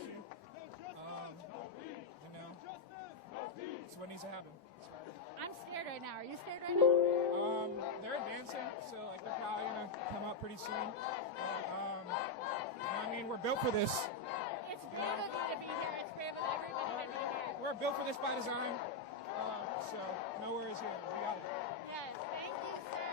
issue. It's what needs to happen. I'm scared right now. Are you scared right now? They're advancing, so like they're probably gonna come out pretty soon. I mean, we're built for this. It's brave of you to be here. It's brave of everybody to be here. We're built for this by design. So no worries here. We got it. Yes, thank you, sir.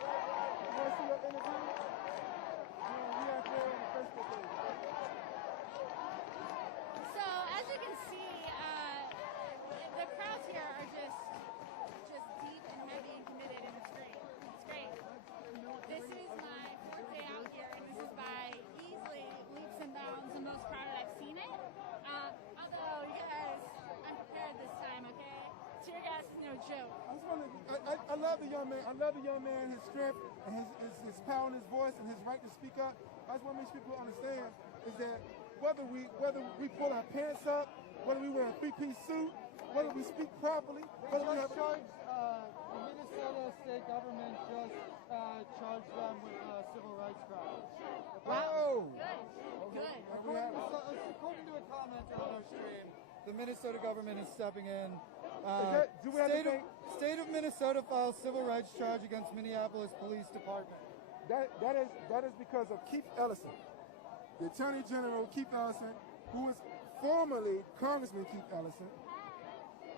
You want to see your interview? We are here on the Facebook page. So as you can see, the crowds here are just deep and heavy and committed, and it's great. It's great. This is my fourth day out here, and this is by easily leaps and bounds the most crowded I've seen it. Although you guys, I'm prepared this time, okay? Tear gas is no joke. I love the young man. I love the young man, his strength, and his power in his voice, and his right to speak up. I just want to make sure people understand is that whether we pull our pants up, whether we wear a three-piece suit, whether we speak properly, whether we have the Minnesota state government just charged them with civil rights crimes. Wow. Good. According to a commenter on our stream, the Minnesota government is stepping in. State of Minnesota files civil rights charge against Minneapolis Police Department. That is because of Keith Ellison, the Attorney General Keith Ellison, who was formerly Congressman Keith Ellison.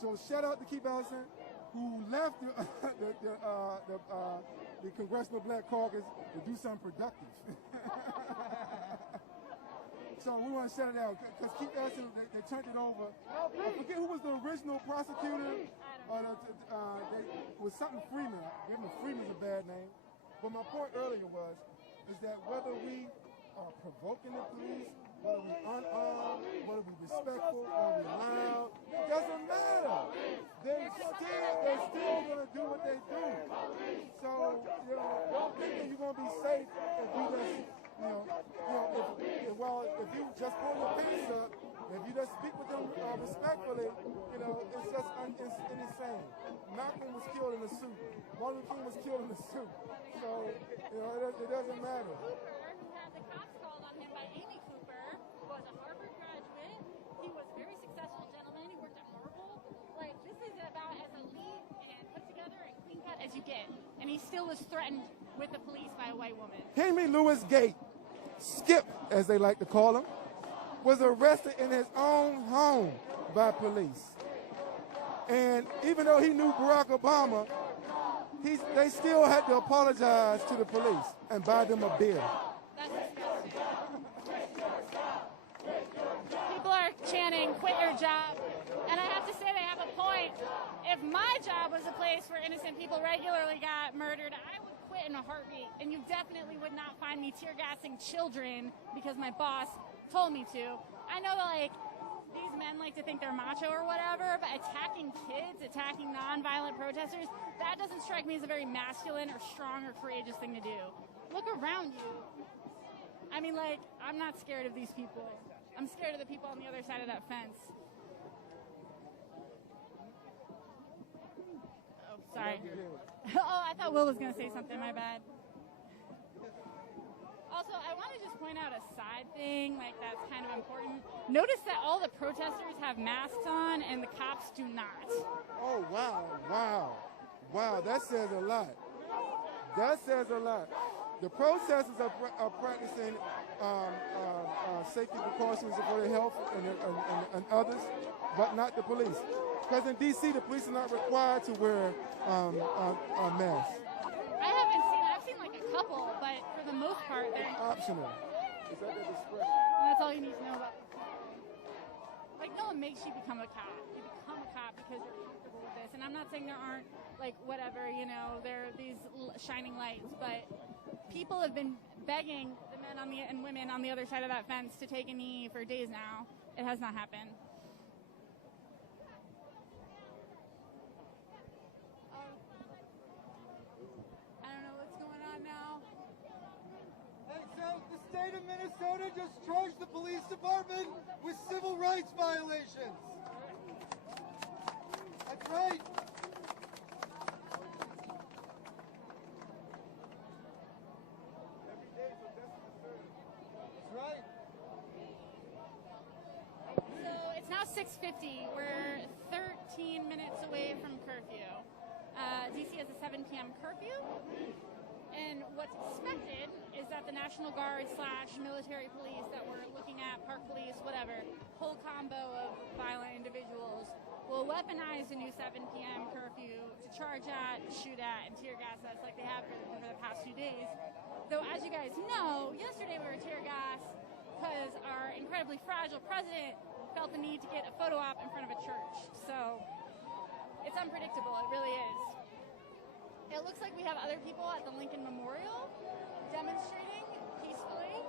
So shout out to Keith Ellison, who left the Congressional Black Caucus to do something productive. So we want to shout it out because Keith Ellison, they turned it over. I forget who was the original prosecutor. It was something Freeman. Freeman's a bad name. But my point earlier is that whether we are provoking the police, whether we unarmed, whether we respectful, whether we loud, it doesn't matter. They're still going to do what they do. So, don't think that you're going to be safe if you just, if you just pull your pants up, if you just speak with them respectfully, it's just insane. Malcolm was killed in a suit. Martin Luther King was killed in a suit. So, it doesn't matter. Cooper, who had the cops called on him by Amy Cooper, was a Harvard graduate. He was a very successful gentleman. He worked at Marvel. Like, this is about as elite and put together and clean cut as you get. And he still was threatened with the police by a white woman. Henry Louis Gates, Skip, as they like to call him, was arrested in his own home by police. And even though he knew Barack Obama, they still had to apologize to the police and buy them a beer. That's disgusting. People are chanting, quit your job. And I have to say they have a point. If my job was a place where innocent people regularly got murdered, I would quit in a heartbeat. And you definitely would not find me tear gassing children because my boss told me to. I know that, these men like to think they're macho or whatever, but attacking kids, attacking nonviolent protesters, that doesn't strike me as a very masculine or strong or courageous thing to do. Look around you. I mean, I'm not scared of these people. I'm scared of the people on the other side of that fence. Oh, sorry. Oh, I thought Will was going to say something. My bad. Also, I want to just point out a side thing, that's kind of important. Notice that all the protesters have masks on and the cops do not. Oh, wow, that says a lot. The protesters are practicing safety precautions for their health and others, but not the police. Because in D.C., the police are not required to wear masks. I've seen a couple, but for the most part, they're optional. Is that their discretion? And that's all you need to know about. No one makes you become a cop. You become a cop because you're comfortable with this. And I'm not saying there aren't, whatever, there are these shining lights, but people have been begging the men and women on the other side of that fence to take a knee for days now. It has not happened. I don't know what's going on now. Hey, so the state of Minnesota just charged the police department with civil rights violations. That's right. That's right. 6:50. We're 13 minutes away from curfew. DC has a 7 p.m. curfew, and what's expected is that the National Guard / military police that we're looking at, park police, whatever, whole combo of violent individuals will weaponize the new 7 p.m. curfew to charge at, shoot at, and tear gas us like they have for the past few days. Though, as you guys know, yesterday we were tear gas because our incredibly fragile president felt the need to get a photo op in front of a church. So it's unpredictable, it really is. It looks like we have other people at the Lincoln Memorial demonstrating peacefully.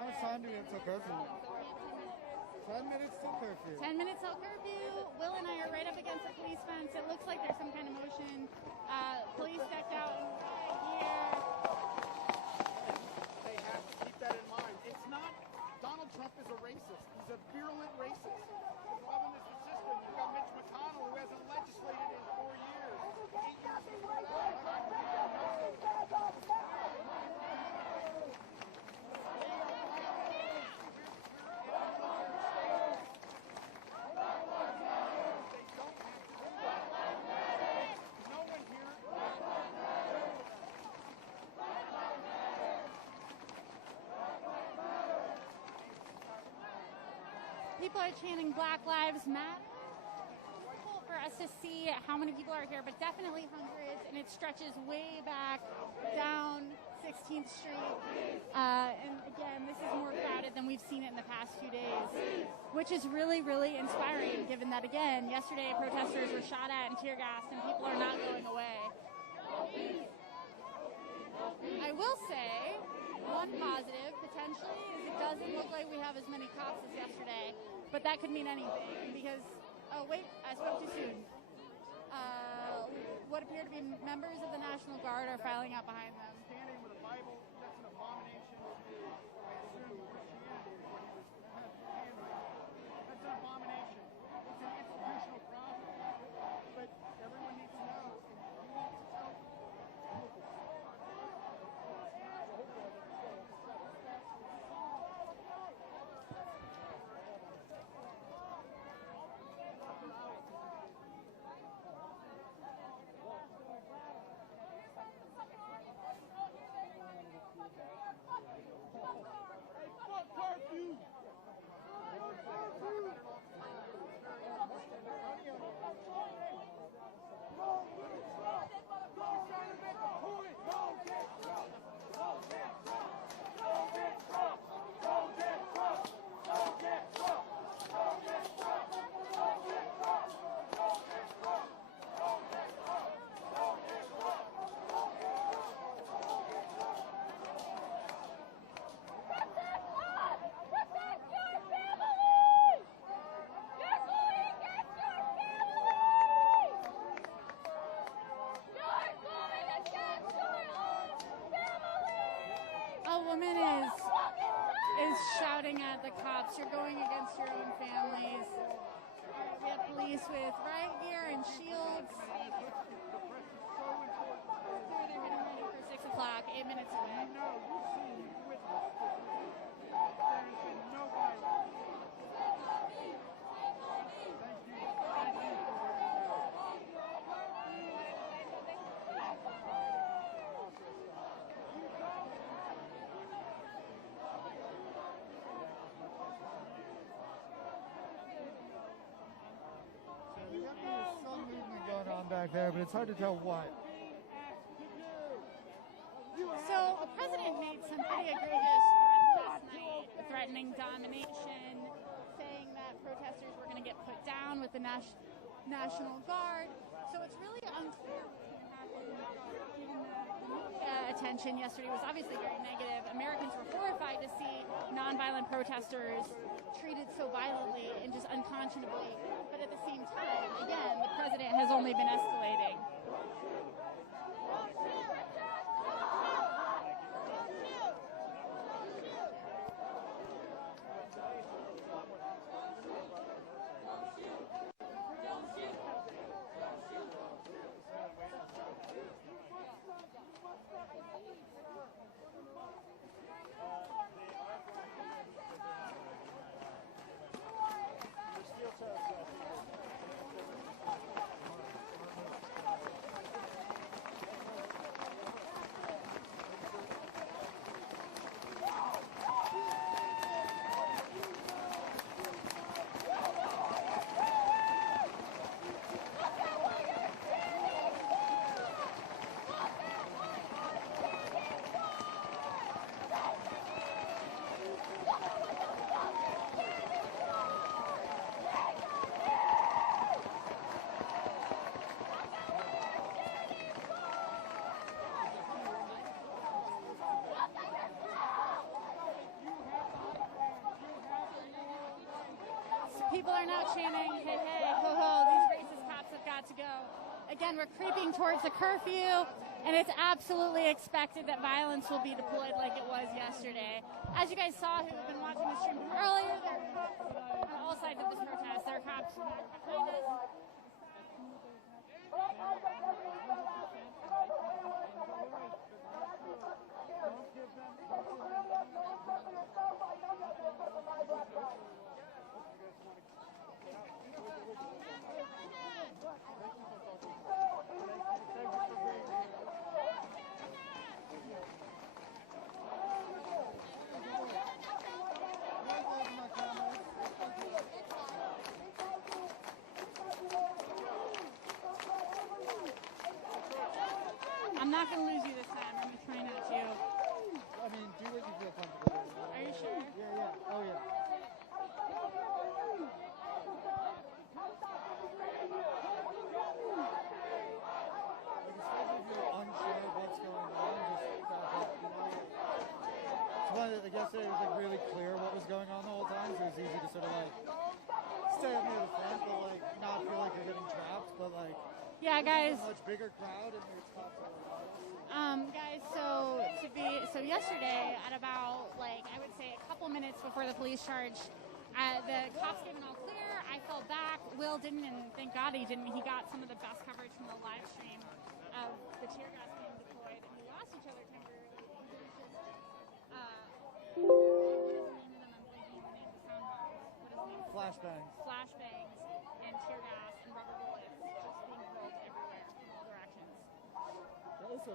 How much time do we have till curfew now? 10 minutes till curfew. 10 minutes till curfew. Will and I are right up against the police fence. It looks like there's some kind of motion. Police decked out in riot gear. They have to keep that in mind. It's not, Donald Trump is a racist. He's a virulent racist. The problem is the system. You've got Mitch McConnell who hasn't legislated in 4 years. 8 years before that. People are chanting Black Lives Matter. It's cool for us to see how many people are here, but definitely hundreds, and it stretches way back down 16th Street. And again, this is more crowded than we've seen it in the past few days, which is really, really inspiring, given that, again, yesterday protesters were shot at and tear gassed, and people are not going away. I will say, one positive, potentially, is it doesn't look like we have as many cops as yesterday, but that could mean anything, because, oh wait, I spoke too soon. What appear to be members of the National Guard are filing out behind them. Standing with a Bible, that's an abomination to assume Christianity is what he was handling. That's an abomination. It's an institutional problem. But everyone needs to know, and you need to tell shouting at the cops, you're going against your own families. We have police with riot gear and shields. They're getting ready for 6 o'clock, 8 minutes away. No, you've seen, you've witnessed. There's been no violence. Thank you. Thank you. back there, but it's hard to tell what. So a president made some pretty egregious threats last night, threatening domination, saying that protesters were going to get put down with the National Guard. So it's really unclear what's going to happen. Given the attention yesterday was obviously very negative. Americans were horrified to see nonviolent protesters treated so violently and just unconscionably. But at the same time, again, the president has only been escalating. People are now chanting, hey, hey, ho, ho, these racist cops have got to go. Again, we're creeping towards the curfew, and it's absolutely expected that violence will be deployed like it was yesterday. As you guys saw who have been watching the stream earlier, there are on all sides of this protest. There are cops behind us. I'm not going to lose you this time. I'm going to try not to. I mean, do what you feel comfortable with. Are you sure? Yeah, yeah. Oh, yeah. Especially if you're unsure of what's going on, just it's one that, like yesterday, it was like really clear what was going on the whole time, so it was easy to sort of like stay up near the front, but like not feel like you're getting trapped, but like yeah, guys. A much bigger crowd and there's cops all around. Guys, so yesterday at about like I would say a couple minutes before the police charge, the cops gave an all clear. I fell back. Will didn't, and thank God he didn't. He got some of the best coverage from the live stream of the tear gas being deployed, and we lost each other temporarily. What is the name of them? I'm blanking the name of the sound bombs. What is the name? Flashbangs. Flashbangs and tear gas and rubber bullets just being hurled everywhere from all directions. Also,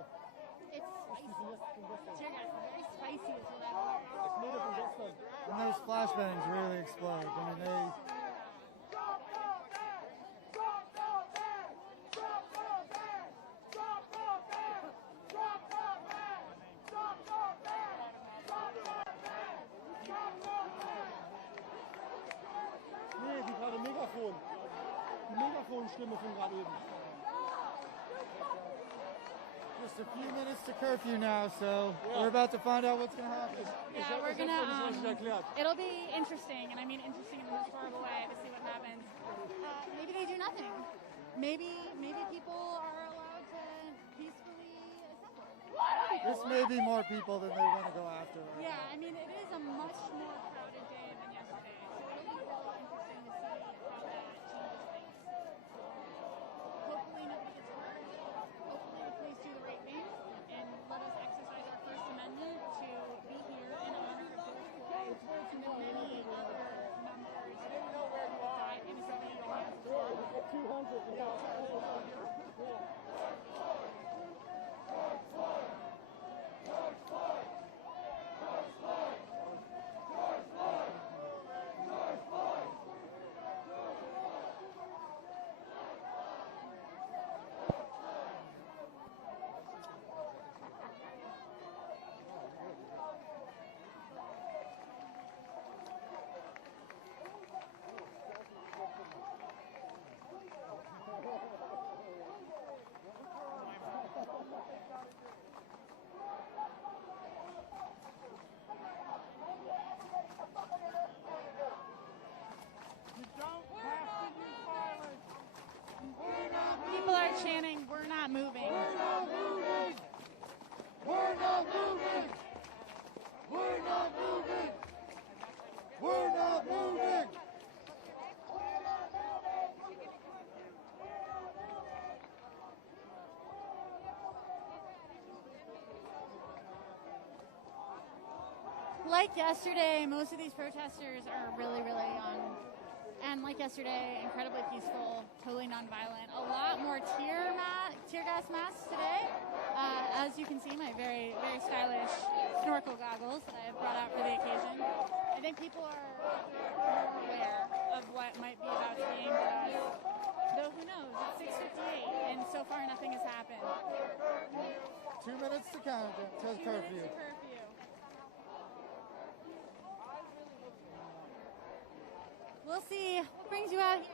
it's spicy. Tear gas is very spicy is what I've learned. and those flashbangs really explode. I mean, they... Nee, die gerade Megafon. Die Megafonstimme von gerade eben. Just a few minutes to curfew now, so we're about to find out what's going to happen. Yeah, we're gonna. It'll be interesting, and I mean interesting in the most horrible way to see what happens. Maybe they do nothing. Maybe people are allowed to peacefully assemble. This may be more people than they want to go after. Right? Yeah, I mean it is a much more crowded day than yesterday, so it'll be really interesting to see how that changes things. Hopefully nobody gets hurt. Hopefully the police do the right thing and let us exercise our First Amendment to be here in honor of George Floyd and the many other members who died innocently at the hands of law. Like yesterday, most of these protesters are really, really young. And like yesterday, incredibly peaceful, totally nonviolent. A lot more tear gas masks today. As you can see, my very, very stylish snorkel goggles that I have brought out for the occasion. I think people are more aware of what might be about to be aimed at us. Though who knows, it's 6:58 and so far nothing has happened. 2 minutes to count till curfew. We'll see. What brings you out here?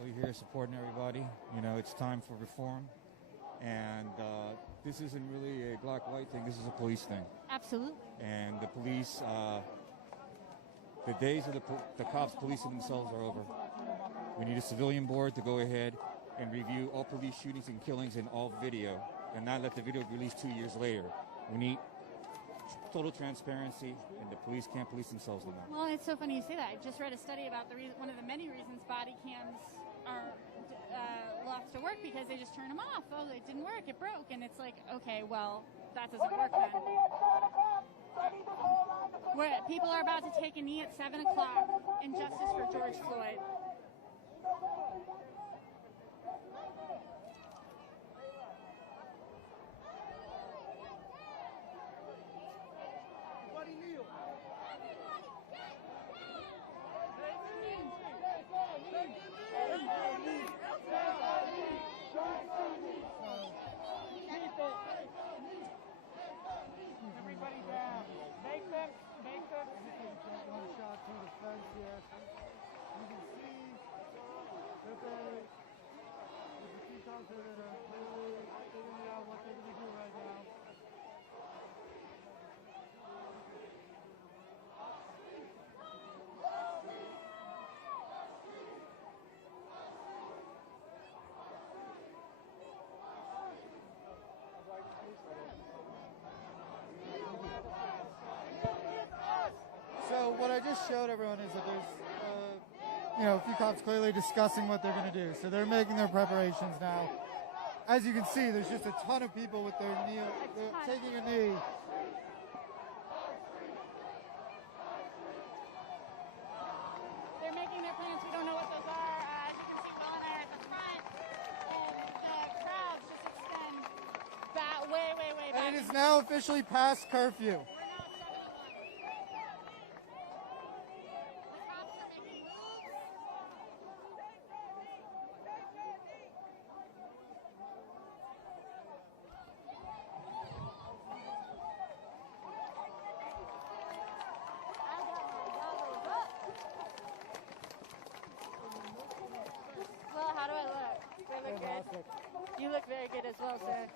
We're here supporting everybody. You know, it's time for reform. And this isn't really a black-white thing. This is a police thing. Absolutely. And the police, the days of the cops policing themselves are over. We need a civilian board to go ahead and review all police shootings and killings in all video and not let the video be released 2 years later. We need total transparency, and the police can't police themselves enough. Well, it's so funny you say that. I just read a study about one of the many reasons body cams are lost to work, because they just turn them off. Oh, it didn't work. It broke. And it's like, okay, well, that doesn't work then. People are about to take a knee at 7 o'clock in justice for George Floyd. Everybody down. Make them. One shot through the fence here. You can see that the peacocks are really figuring out what they're going to do right now. So what I just showed everyone is that there's, a few cops clearly discussing what they're going to do. So they're making their preparations now. As you can see, there's just a ton of people with their knee, taking a knee. They're making their plans. We don't know what those are. As you can see, Will and I are at the front, and the crowds just extend back, way back. And it is now officially past curfew. Well, how do I look? Do I look good? You look very good as well, sir.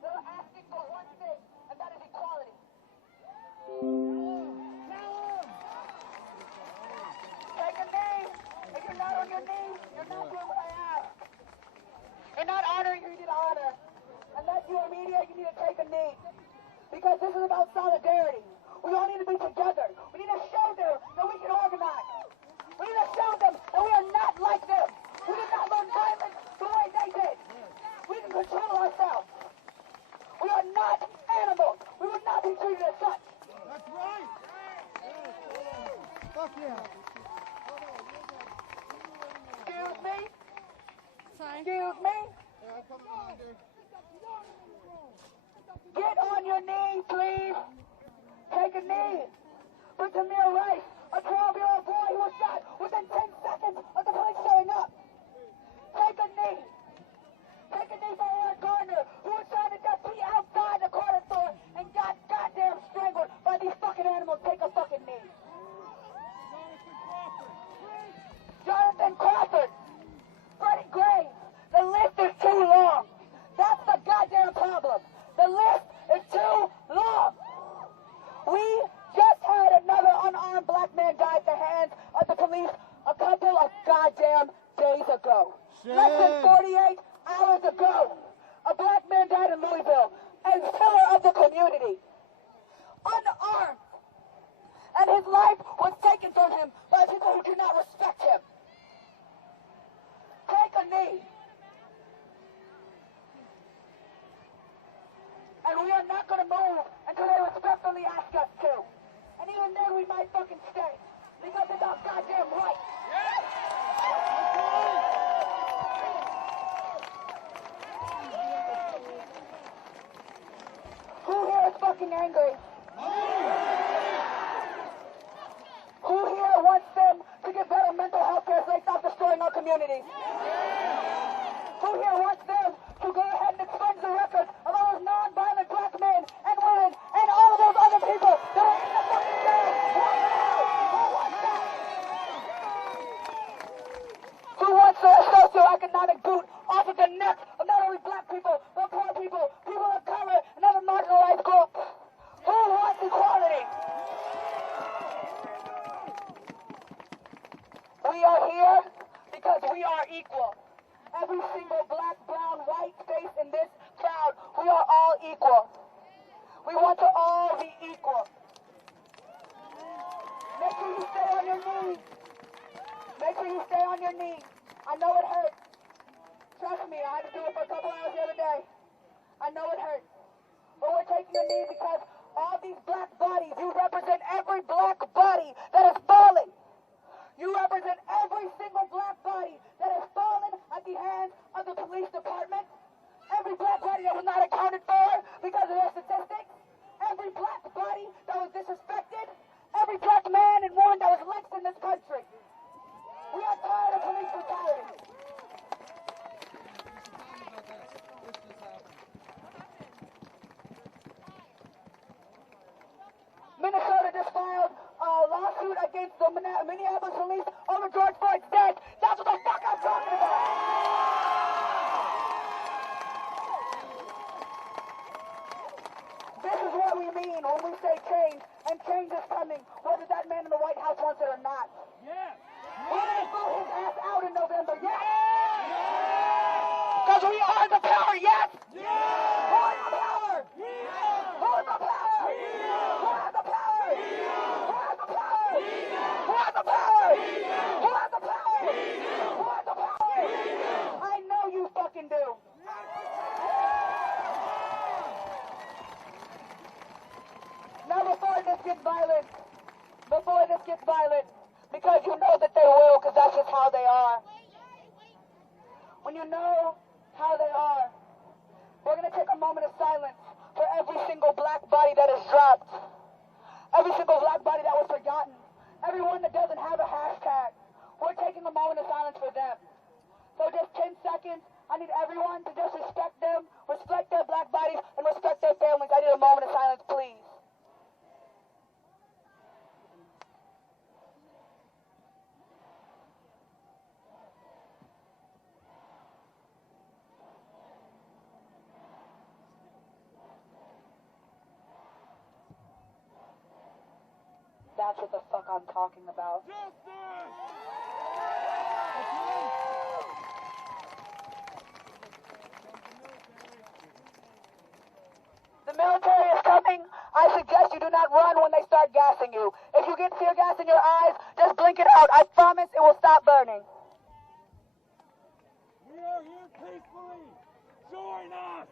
They're asking for one thing, and that is equality. Take a knee. If you're not on your knees, you're not doing what I ask. You're not honoring who you need to honor. Unless you're a media, you need to take a knee. Because this is about solidarity. We all need to be together. We need to show them that we can organize. We need to show them that we are not like them. We did not learn violence the way they did. We can control ourselves. We are not animals. We will not be treated as such. That's right. Fuck yeah. Excuse me? Sorry. Excuse me? Get on your knees, please. Take a knee. For Tamir Rice, a 12-year-old boy who was shot within 10 seconds of the police showing up. Take a knee. Take a knee for Eric Gardner, who was trying to just be outside the corner store and got goddamn strangled by these fucking animals. Take a fucking knee. Jonathan Crawford. Freddie Gray. The list is too long. That's the goddamn problem. The list is too long. We just had another unarmed black man die at the hands of the police a couple of goddamn days ago. Shit. Less than 48 hours ago, a black man died in Louisville, a pillar of the community, unarmed, and his life was taken from him by people who do not respect him. getting angry? Who here wants them to get better mental health care so they stop destroying our communities? Who here wants them to go ahead and expunge the records of all those non-violent black men and women and all of those other people that are in the fucking jail right now? Who wants that? Who wants a socioeconomic boot off of the necks of not only black people, but poor people, people of color, and other marginalized groups? Who wants equality? We are here because we are equal. Every single black, brown, white face in this crowd, we are all equal. We want to all be equal. Make sure you stay on your knees. Make sure you stay on your knees. I know it hurts. Trust me, I had to do it for a couple hours the other day. I know it hurts. But we're taking a knee because all these black bodies, you represent every black body that is fallen. You represent every single black body that has fallen at the hands of the police department. Every black body that was not accounted for because of their statistics. Every black body that was disrespected. Every black man and woman that was lynched in this country. We are tired of police brutality. Minnesota just filed a lawsuit against the Minneapolis police over George Floyd's death. That's what the fuck I'm talking about. This is what we mean when we say change, and change is coming, whether that man in the White House wants it or not. Yes. We're going to vote his ass out in November, yes? Because we are the power, yes? Who is the power? Who is the power? Who has the power? Who has the power? Who has the power? Who has the power? Who has the power? I know you fucking do. Now before this gets violent, because you know that they will, because that's just how they are. When you know how they are, we're going to take a moment of silence for every single black body that is dropped. Every single black body that was forgotten. Everyone that doesn't have a hashtag. We're taking a moment of silence for them. So just 10 seconds, I need everyone to just respect them, respect their black bodies, and respect their families. I need a moment of silence, please. That's what the fuck I'm talking about. The military is coming. I suggest you do not run when they start gassing you. If you get tear gas in your eyes, just blink it out. I promise it will stop burning. We are here peacefully. Join us.